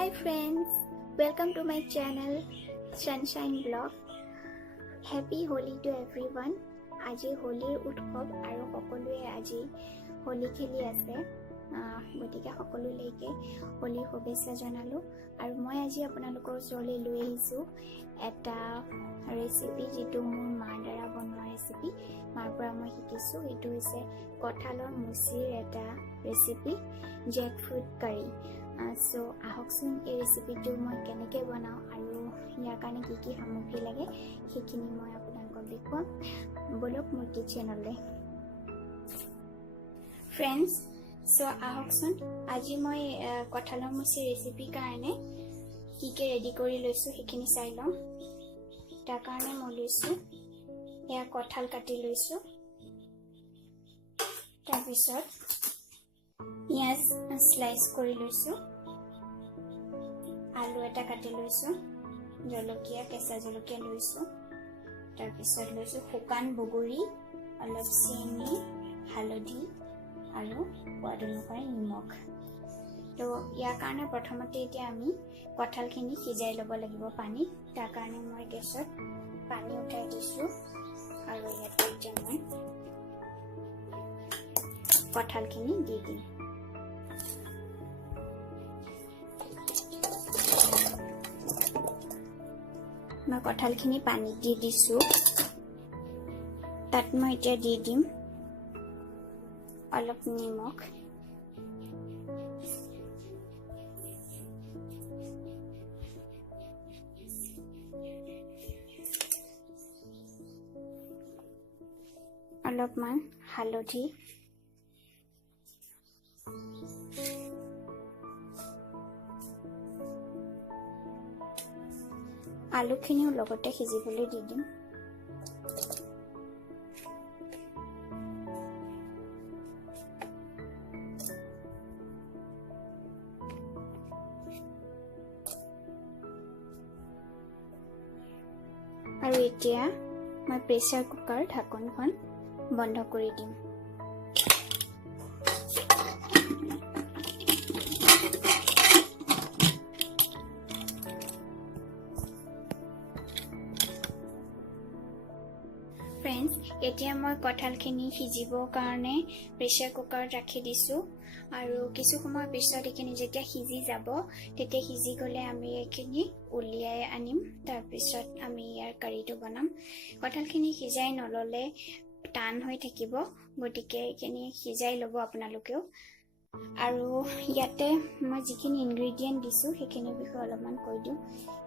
Hi friends, welcome to my channel Sunshine Blog. Happy Holi to everyone. আজি হোলিৰ উৎসৱ আৰু সকলোৱে আজি হোলি খেলি আছে গতিকে সকলোলৈকে হোলিৰ শুভেচ্ছা জনালো আৰু মই আজি আপোনালোকৰ ওচৰলৈ লৈ আহিছো এটা ৰেচিপি যেটো মোৰ মাৰ দ্বাৰা বনোৱা ৰেচিপি মাৰ পৰা মই শিকিছো এটো হৈছে কঁঠালৰ মুচিৰ এটা ৰেচিপি জেক ফ্ৰুট কাৰী সো আহকচোন এই ৰেচিপিটো মই কেনেকৈ বনাও আৰু ইয়াৰ কাৰণে কি কি সামগ্ৰী লাগে সেইখিনি মই আপোনালোকক দেখুৱাম বলক মোৰ কিচেনলৈ ফ্ৰেন্ডছ সো আহকচোন আজি মই কঁঠালৰ মুচিৰ ৰেচিপিৰ কাৰণে কি কি ৰেডি কৰি লৈছো সেইখিনি চাই লওঁ তাৰ কাৰণে মই লৈছো এয়া কঁঠাল কাটি লৈছো তাৰ পিছত পিয়াজ স্লাইস কৰি লৈছো আলু এটা কাটি লৈছো জলকীয়া কেঁচা জলকীয়া লৈছো তাৰ পিছত লৈছো শুকান বগৰী অলপ চেনি হালধি আৰু সোৱাদ অনুসাৰে নিমখ তো ইয়াৰ কাৰণে প্ৰথমতে এতিয়া আমি কঁঠালখিনি সিজাই ল'ব লাগিব পানী তাৰ কাৰণে মই গেছত পানী উঠাই দিছো আৰু ইয়াতে এতিয়া মই কঁঠালখিনি দি দিম মই কঁঠালখিনি পানী দি দিছো তাত মই এতিয়া দি দিম অলপ নিমখ অলপমান হালধি আলুখিনিও লগতে সিজিবলৈ দি দিম আৰু এতিয়া মই প্ৰেসাৰ কুকাৰ ঢাকনখন বন্ধ কৰি দিম ফ্ৰেন্ডছ এতিয়া মই কঁঠালখিনি সিজিবৰ কাৰণে প্ৰেসাৰ কুকাৰত ৰাখি দিছো আৰু কিছু সময় পিছত এখিনি যেতিয়া সিজি যাব তেতিয়া সিজি গলে আমি এখিনি উলিয়াই আনিম তাৰ পিছত আমি ইয়াৰ কাৰীটো বনাম কঁঠালখিনি সিজাই নললে টান হৈ থাকিব গতিকে এখিনি সিজাই ল'ব আপোনালোকেও আৰু ইয়াতে মই যিখিনি ইনগ্ৰেডিয়েন্ট দিছো সেইখিনি বিষয়ে অলপমান কৈ দিওঁ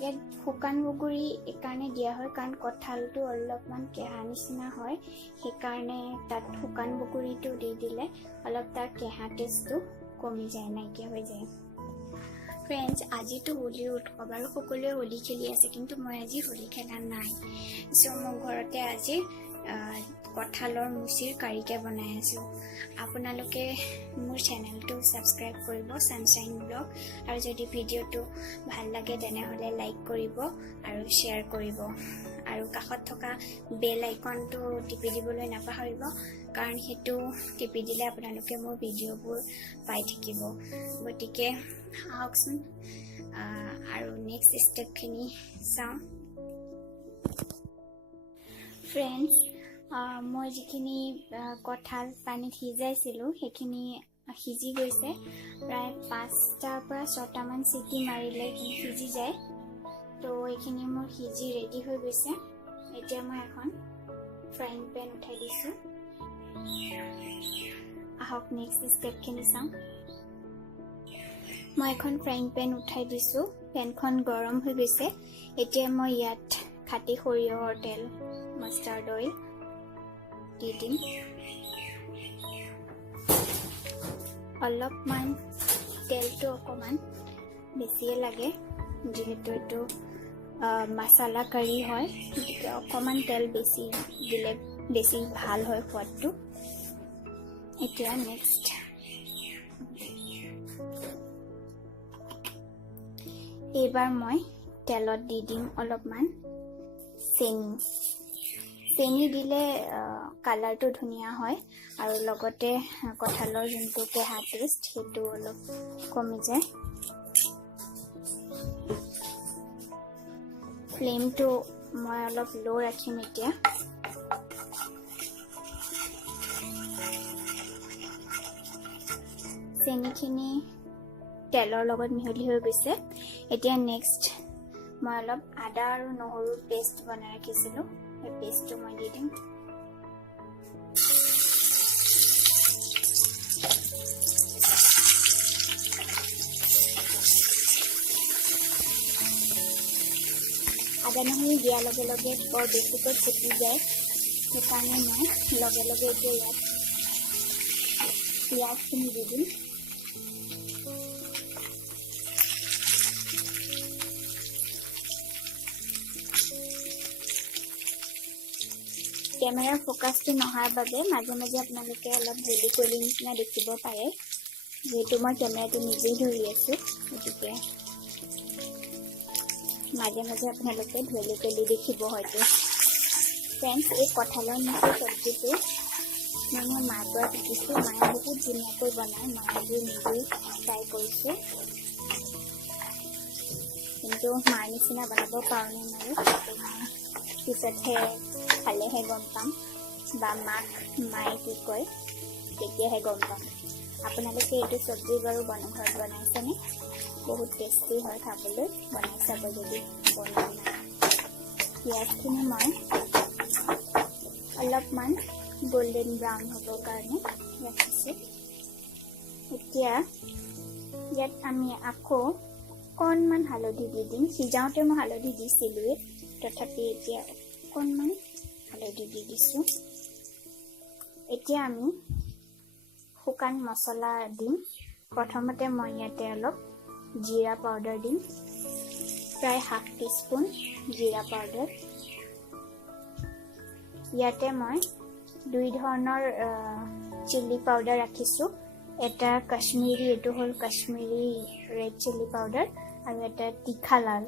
ইয়াত শুকান বগৰী একাৰণে দিয়া হয় কাৰণ কঁঠালটো অলপমান কেহা নিচিনা হয় সেইকাৰণে তাত শুকান বগৰীটো দি দিলে অলপ তাৰ কেহা টেষ্টটো কমি যায় নাইকিয়া হৈ যায় ফ্ৰেন্ডছ আজিতো হোলিৰ উৎসৱ আৰু সকলোৱে হোলি খেলি আছে কিন্তু মই আজি হোলি খেলা নাই সো মোৰ ঘৰতে আজি কঁঠালৰ মুচিৰ কাৰীকে বনাই আছো আপোনালোকে মোৰ চেনেলটো সাবস্ক্ৰাইব কৰিব সানশাইন ব্লগ আৰু যদি ভিডিওটো ভাল লাগে তেনেহলে লাইক কৰিব আৰু শেয়াৰ কৰিব আৰু কাষত থকা বেল আইকনটো টিপি দিবলৈ নাপাহৰিব কাৰণ হেতু টিপি দিলে আপোনালোকে মোৰ ভিডিওবোৰ পাই থাকিব গতিকে আহকচোন আৰু নেক্সট ষ্টেপখিনি চাওঁ ফ্ৰেন্ডছ মই যিখিনি কঁঠাল পানীত সিজাইছিলো সেইখিনি সিজি গৈছে প্ৰায় 5টাৰ পৰা 6টা মান চিটি মাৰিলে সিজি যায় তো এইখিনি মোৰ সিজি ৰেডি হৈ গৈছে এতিয়া মই এখন ফ্ৰাইং পেন উঠাই দিছো আহক নেক্সট ষ্টেপখিনি চাওঁ মই এখন ফ্ৰাইং পেন উঠাই দিছো পেনখন গৰম হৈ গৈছে এতিয়া মই ইয়াত খাটি সৰিয়হৰ তেল মাষ্টাৰ্ড অইল দি দিম অলপমান তেলটো অকমান বেছিয়ে লাগে যেহেতু এটো masala কাৰী হয় গতিকে অকমান তেল বেছি দিলে বেছি ভাল হয় সোৱাদটো এতিয়া নেক্সট এবাৰ মই তেলত দি দিম অলপমান চেনি দিলে কালাৰটো ধুনিয়া হয় আৰু লগতে কঁঠালৰ যোনটো কেহা টেষ্ট হেতু অলপ কমি যায় ফ্লেমটো মই অলপ লো ৰাখিম এতিয়া চেনিখিনি তেলৰ লগত মিহলি হৈ গৈছে এতিয়া নেক্সট মই অলপ আদা আৰু নহৰু পেষ্ট বনাই ৰাখিছিলোঁ এই পেষ্টটো মই দি দিম আদা নহৰু দিয়াৰ লগে লগে বৰ বেছিকৈ ফুটি যায় সেইকাৰণে মই লগে লগে এতিয়া ইয়াত পিঁয়াজখিনি দি দিম কেমেৰাৰ ফ'কাছটো নহাৰ বাবে মাজে মাজে আপোনালোকে অলপ ধূলি কৰি নিচিনা দেখিব পাৰে যিহেতু মই কেমেৰাটো নিজেই ধৰি আছোঁ গতিকে মাজে মাজে আপোনালোকে ধূলি কৰি দেখিব হয়তো ফ্ৰেণ্ডছ এই কঁঠালৰ মুখৰ চব্জিটো মই মোৰ মাৰ পৰা শিকিছোঁ মায়ে বহুত ধুনীয়াকৈ বনায় মই আজি নিজেই ট্ৰাই কৰিছোঁ কিন্তু মাৰ নিচিনা বনাব পাৰোঁ নে নোৱাৰোঁ মই পিছতহে খালেহে গম পাম বা মাক মায়ে কি কয় তেতিয়াহে গম পাম আপোনালোকে এইটো চব্জি বাৰু ঘৰত বনাইছেনে বহুত টেষ্টি হয় খাবলৈ বনাই চাব যদি বনোৱা নাই পিঁয়াজখিনি মই অলপমান গোল্ডেন ব্ৰাউন হ'বৰ কাৰণে ৰাখিছোঁ এতিয়া ইয়াত আমি আকৌ অকণমান হালধি দি দিম সিজাওঁতে মই হালধি দিছিলোঁৱে তথাপি এতিয়া অকণমান হালধি দি দিছোঁ এতিয়া আমি শুকান মছলা দিম প্ৰথমতে মই ইয়াতে অলপ জিৰা পাউডাৰ দিম প্ৰায় হাফ টিস্পুন জিৰা পাউডাৰ ইয়াতে মই দুই ধৰণৰ চিলি পাউডাৰ ৰাখিছোঁ এটা কাশ্মীৰী এইটো হ'ল কাশ্মীৰী ৰেড চিলি পাউডাৰ আৰু এটা তীখা লাল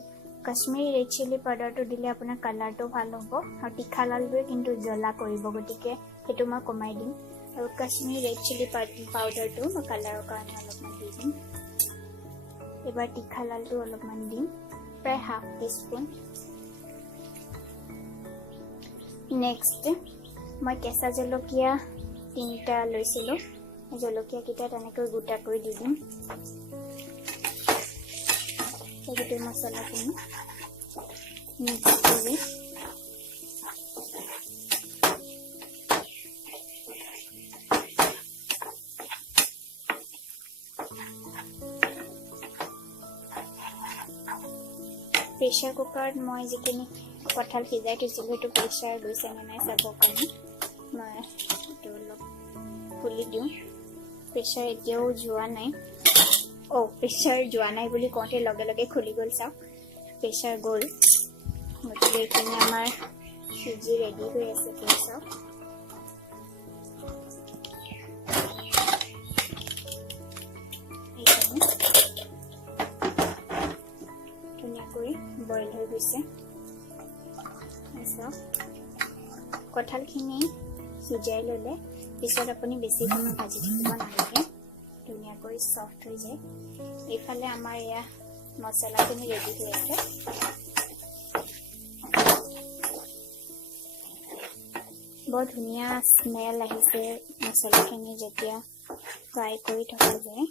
কাশ্মীৰী ৰেড চিলি পাউডাৰটো দিলে আপোনাৰ কালাৰটো ভাল হ'ব আৰু তীখা লালটোৱে কিন্তু জ্বলা কৰিব গতিকে সেইটো মই কমাই দিম আৰু কাশ্মীৰী ৰেড চিলি পাউডাৰটো মই কালাৰৰ কাৰণে অলপমান দি দিম এবাৰ তীখা লালটো অলপমান দিম প্ৰায় হাফ টিস্পুন নেক্সট মই কেঁচা জলকীয়া 3টা লৈছিলোঁ জলকীয়াকেইটা তেনেকৈ গোটা কৰি দি দিম গোটেই মছলাখিনি মিক্স কৰি প্ৰেছাৰ কুকাৰত মই যিখিনি কঁঠাল সিজাই থৈছিলোঁ সেইটো প্ৰেছাৰ গৈছে নে নাই চাবৰ কাৰণে মই এইটো অলপ খুলি দিওঁ প্ৰেছাৰ এতিয়াও যোৱা নাই প্ৰেছাৰ যোৱা নাই বুলি কওঁতে লগে লগে খুলি গ'ল চাওক প্ৰেছাৰ গ'ল গতিকে এইখিনি আমাৰ সিজি ৰেডি হৈ আছে চাওক ধুনীয়াকৈ বইল হৈ গৈছে কঁঠালখিনি সিজাই ল'লে পিছত আপুনি বেছি সময় ভাজি থাকিব নালাগে ধুনীয়াকৈ সফ্ট হৈ যায় এইফালে আমাৰ এয়া মছলাখিনি ৰেডি হৈ আছে বৰ ধুনীয়া স্মেল আহিছে মছলাখিনি যেতিয়া ফ্ৰাই কৰি থকা যায়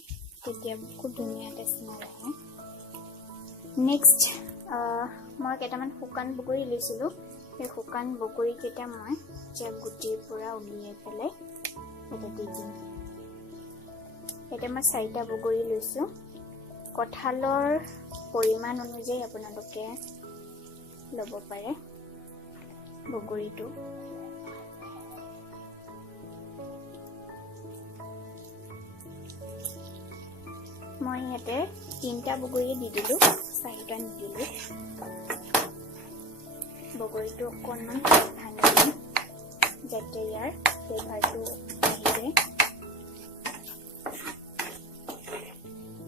তেতিয়া খুব ধুনীয়া এটা স্মেল আহে নেক্সট মই কেইটামান শুকান বগৰী লৈছিলোঁ সেই শুকান বগৰীকেইটা মই গুটিৰ পৰা উলিয়াই পেলাই এটা দি দিম এটা মই 4টা বগৰী লৈছোঁ কঁঠালৰ পৰিমাণ অনুযায়ী আপোনালোকে ল'ব পাৰে বগৰীটো মই ইয়াতে 3টা বগৰী দি দিলোঁ 4টা নিদিলোঁ বগৰীটো অকণমান ভাঙি দিম যাতে ইয়াৰ ফ্লেভাৰটো আহি যায়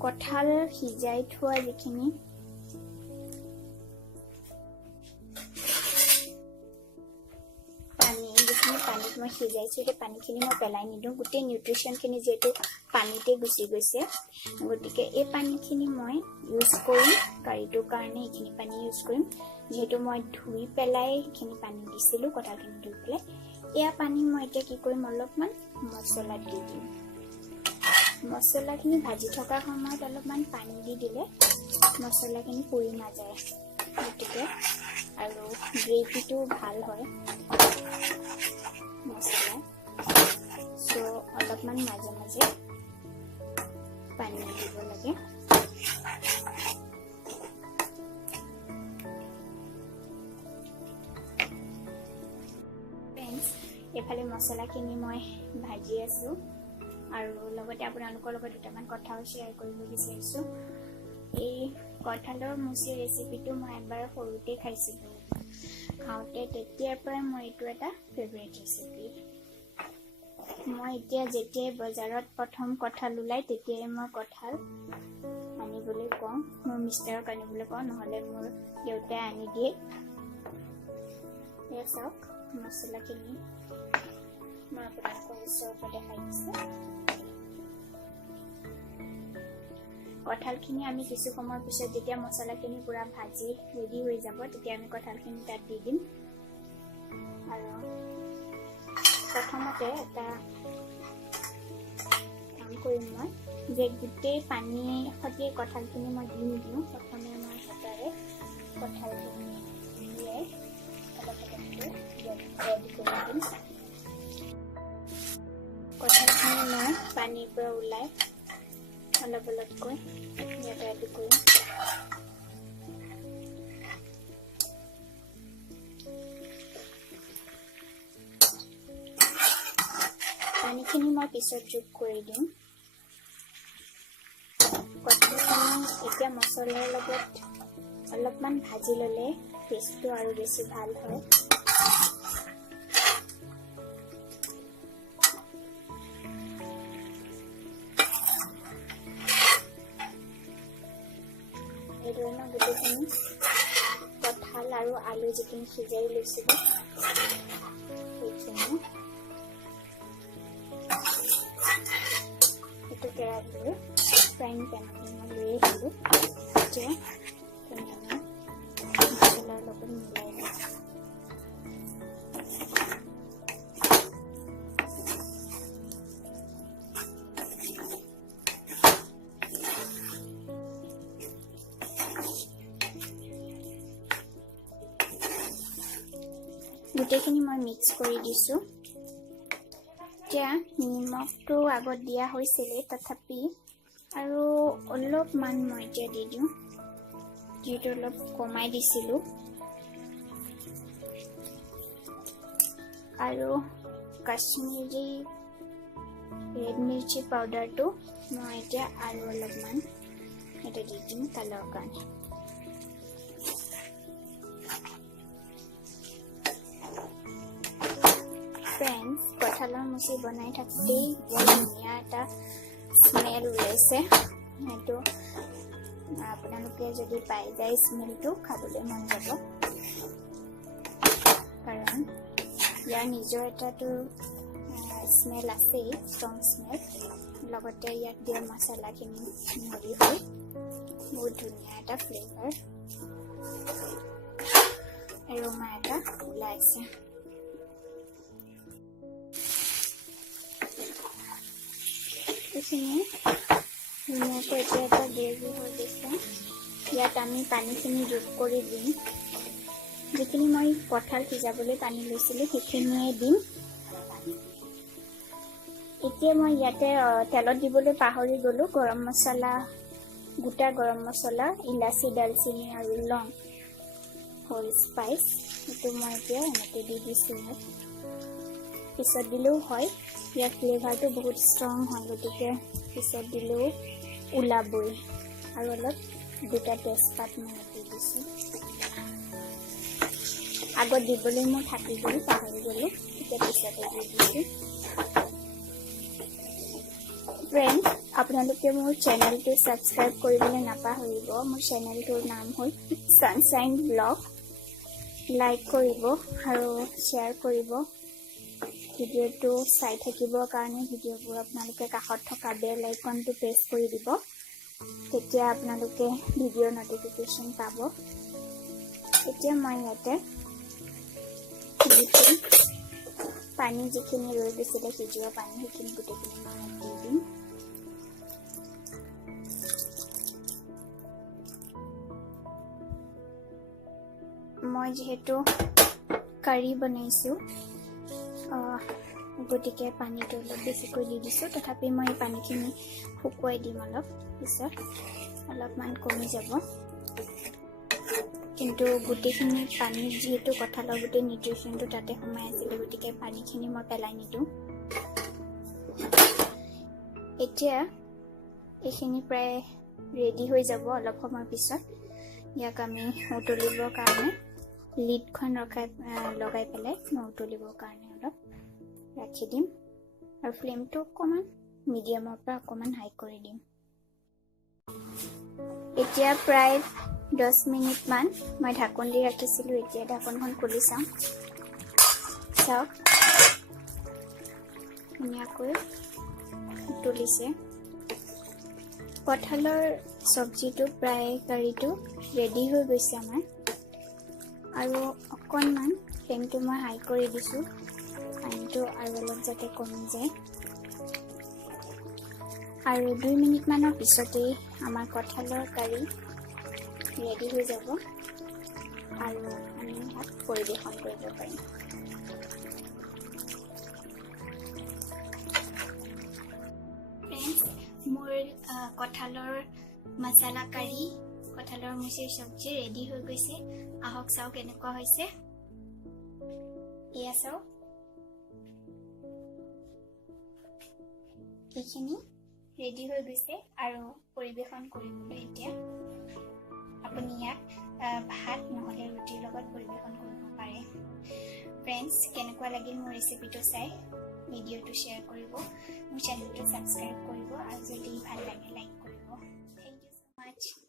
কঁঠাল সিজাই থোৱা যিখিনি পানীত মই সিজাইছোঁ সেই পানীখিনি মই পেলাই নিদিওঁ গোটেই নিউট্ৰিশ্যনখিনি যিহেতু পানীতে গুচি গৈছে গতিকে এই পানীখিনি মই ইউজ কৰিম কাৰীটোৰ কাৰণে এইখিনি পানী ইউজ কৰিম যিহেতু মই ধুই পেলাই এইখিনি পানী দিছিলোঁ কঁঠালখিনি ধুই পেলাই এয়া পানী মই এতিয়া কি কৰিম অলপমান মছলা দি দিম মছলাখিনি ভাজি থকা সময়ত অলপমান পানী দি দিলে মছলাখিনি পুৰি নাযায় গতিকে আৰু গ্ৰেভিটো ভাল হয় মছলা সো অলপমান মাজে মাজে পানী দিব লাগে এফালে মছলাখিনি মই ভাজি আছো আৰু লগতে আপোনালোকৰ লগত দুটামান কথাও শ্বেয়াৰ কৰিব বিচাৰিছোঁ এই কঁঠালৰ মুচি ৰেচিপিটো মই এবাৰ সৰুতে খাইছিলোঁ খাওঁতে তেতিয়াৰ পৰাই মই এইটো এটা ফেভাৰিট ৰেচিপি মই এতিয়া যেতিয়াই বজাৰত প্ৰথম কঁঠাল ওলাই তেতিয়াই মই কঁঠাল আনিবলৈ কওঁ মোৰ মিষ্টাৰক আনিবলৈ কওঁ নহ'লে মোৰ দেউতাই আনি দিয়ে এয়া চাওক মছলাখিনি মই আপোনালোকৰ ওচৰৰ পৰা দেখাই দিছোঁ কঁঠালখিনি আমি কিছু সময়ৰ পিছত যেতিয়া মছলাখিনি পুৰা ভাজি ৰেডি হৈ যাব তেতিয়া আমি কঁঠালখিনি তাত দি দিম আৰু প্ৰথমতে এটা কাম কৰিম মই যে গোটেই পানী সৈতে কঁঠালখিনি মই দি নিদিওঁ প্ৰথমে মই হাতেৰে কঁঠালখিনি দিয়াই অলপ ৰেডি কৰি দিম কঁঠালখিনি মই পানীৰ পৰা ওলাই অলপ অলপকৈ ইয়াতে এড কৰিম পানীখিনি মই পিছত যোগ কৰি দিম কঁঠালখিনি এতিয়া মছলাৰ লগত অলপমান ভাজি ল'লে টেষ্টটো আৰু বেছি ভাল হয় এই ধৰণৰ গোটেইখিনি কঁঠাল আৰু আলু যিখিনি সিজাই লৈছিলোঁ সেইখিনি এইটো কেৰাহীৰ ফ্ৰাইং পেনখিনি মই লৈ আহিলোঁ এতিয়া মছলাৰ লগত মিলাই দিম গোটেইখিনি মই মিক্স কৰি দিছোঁ এতিয়া নিমখটো আগত দিয়া হৈছিলে তথাপি আৰু অলপমান মই এতিয়া দি দিওঁ যিহেতু অলপ কমাই দিছিলোঁ আৰু কাশ্মীৰী ৰেড মিৰ্চি পাউডাৰটো মই এতিয়া আৰু অলপমান এটা দি দিম কালাৰৰ কাৰণে ফ্ৰেণ্ডছ কঁঠালৰ মুচি বনাই থাকোঁতেই বৰ ধুনীয়া এটা স্মেল ওলাইছে সেইটো আপোনালোকে যদি পাই যায় স্মেলটো খাবলৈ মন যাব কাৰণ ইয়াৰ নিজৰ এটাতো স্মেল আছেই ষ্ট্ৰং স্মেল লগতে ইয়াত দিয়া মছলাখিনি মিহলি হৈ বহুত ধুনীয়া এটা ফ্লেভাৰ এৰোমা এটা ওলাইছে এইখিনি ধুনীয়াকৈ এতিয়া এটা গ্ৰেভি হৈ গৈছে ইয়াত আমি পানীখিনি যোগ কৰি দিম যিখিনি মই কঁঠাল সিজাবলৈ পানী লৈছিলোঁ সেইখিনিয়ে দিম এতিয়া মই ইয়াতে তেলত দিবলৈ পাহৰি গ'লোঁ গৰম মছলা গোটা গৰম মছলা ইলাচি দালচেনি আৰু লং হোল স্পাইচ এইটো মই এতিয়া এনেকৈ দি দিছোঁ ইয়াত পিছত দিলেও হয় ইয়াৰ ফ্লেভাৰটো বহুত ষ্ট্ৰং হয় গতিকে পিছত দিলেও ওলাবই আৰু অলপ দুটা তেজপাত মই দি দিছোঁ আগত দিবলৈ মই থাকি গ'লোঁ পাহৰি গ'লোঁ এতিয়া পিছতে দি দিছোঁ ফ্ৰেণ্ড আপোনালোকে মোৰ চেনেলটো ছাবস্ক্ৰাইব কৰিবলৈ নাপাহৰিব মোৰ চেনেলটোৰ নাম হ'ল ছানশ্বাইন ব্লগ লাইক কৰিব আৰু শ্বেয়াৰ কৰিব ভিডিঅ'টো চাই থাকিবৰ কাৰণে ভিডিঅ'বোৰ আপোনালোকে কাষত থকা বেল আইকনটো প্ৰেছ কৰি দিব। তেতিয়া আপোনালোকে ভিডিঅ'ৰ নটিফিকেশ্যন পাব। এতিয়া মই ইয়াতে পানী যিখিনি ৰৈ গৈছিলে সিজোৱা পানী সেইখিনি গোটেইখিনি মই দি দিম। মই যিহেতু কাৰী বনাইছোঁ গতিকে পানীটো অলপ বেছিকৈ দি দিছোঁ। তথাপি মই পানীখিনি শুকুৱাই দিম অলপ পিছত, অলপমান কমি যাব। কিন্তু গোটেইখিনি পানীত যিহেতু কঁঠালৰ গোটেই নিউট্ৰিশ্যনটো তাতে সোমাই আছিলে, গতিকে পানীখিনি মই পেলাই নিদিওঁ। এতিয়া এইখিনি প্ৰায় ৰেডি হৈ যাব। অলপ সময়ৰ পিছত ইয়াক আমি উতলিবৰ কাৰণে লিডখন লগাই পেলাই মই উতলিবৰ কাৰণে অলপ ৰাখি দিম আৰু ফ্লেমটো অকণমান মিডিয়ামৰ পৰা অকণমান হাই কৰি দিম। এতিয়া প্ৰায় 10 মিনিটমান মই ঢাকন দি ৰাখিছিলোঁ। এতিয়া ঢাকনখন খুলি চাওঁ। চাওক ধুনীয়াকৈ উতলিছে। কঁঠালৰ চব্জিটো প্ৰায় কাৰীটো ৰেডি হৈ গৈছে আমাৰ। আৰু অকণমান ফ্লেমটো মই হাই কৰি দিছোঁ, পানীটো আৰু অলপ যাতে কমি যায়। আৰু 2 মিনিটমানৰ পিছতেই আমাৰ কঁঠালৰ কাৰী ৰেডি হৈ যাব আৰু আমি ইয়াক পৰিৱেশন কৰিব পাৰিম। ফ্ৰেণ্ডছ, মোৰ কঁঠালৰ মাছালা কাৰী, কঁঠালৰ মুচিৰ চব্জি ৰেডি হৈ গৈছে। আহক চাওক কেনেকুৱা হৈছে। এয়া চাওক, এইখিনি ৰেডি হৈ গৈছে আৰু পৰিৱেশন কৰিবলৈ এতিয়া আপুনি ইয়াক ভাত নহ'লে ৰুটিৰ লগত পৰিৱেশন কৰিব পাৰে। ফ্ৰেণ্ডছ, কেনেকুৱা লাগিল মোৰ ৰেচিপিটো চাই? ভিডিঅ'টো শ্বেয়াৰ কৰিব, মোৰ চেনেলটো ছাবস্ক্ৰাইব কৰিব আৰু যদি ভাল লাগে লাইক কৰিব। Thank you so' much.